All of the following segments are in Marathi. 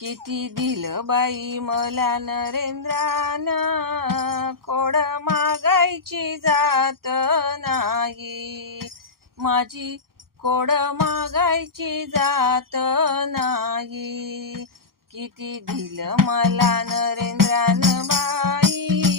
किती दिलं बाई मला नरेंद्रान? कोड मागायची जात नाही. माझी कोड मागायची जात नाही. किती दिलं मला नरेंद्रान बाई?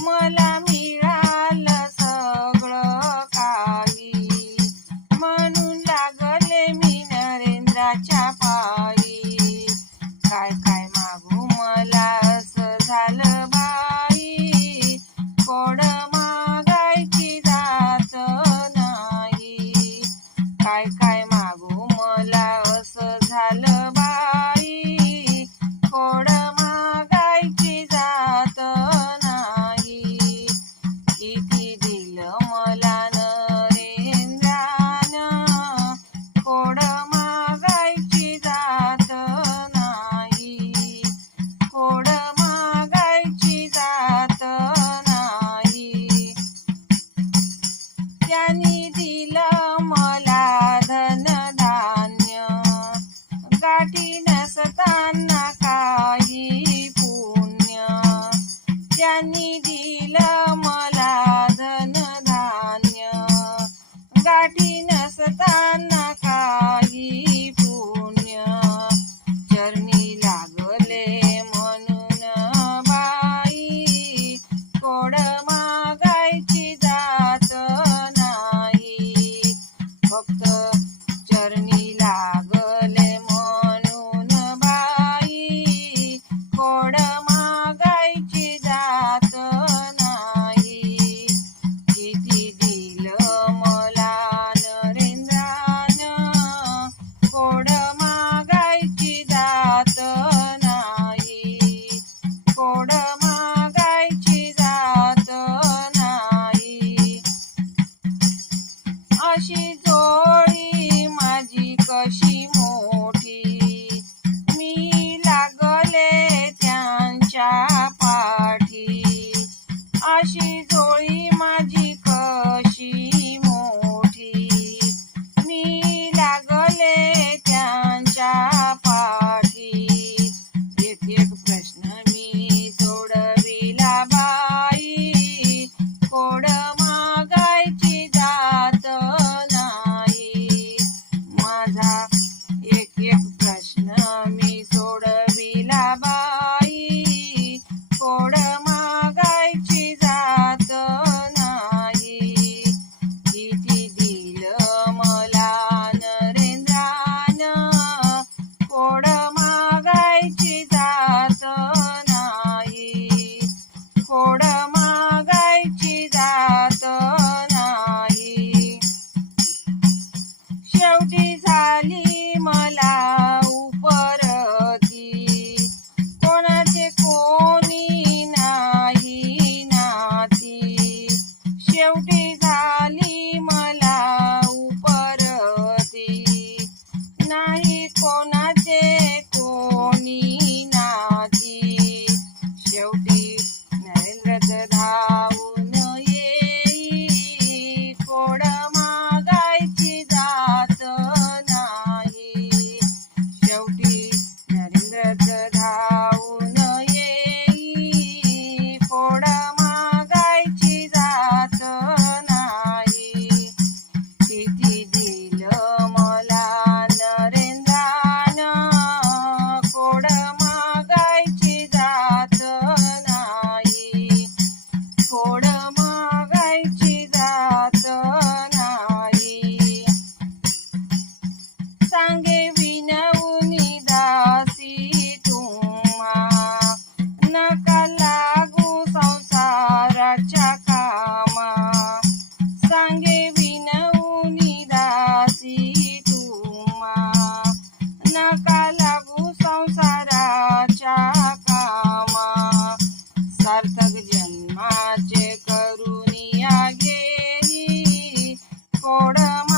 मला मिळालं सगळं काही. म्हणून लागले मी नरेंद्राच्या काय काय मागू मला असं झालं बाई. मागायची जात नाही. काय काय காட்டின Papa. ধাও ஓடமா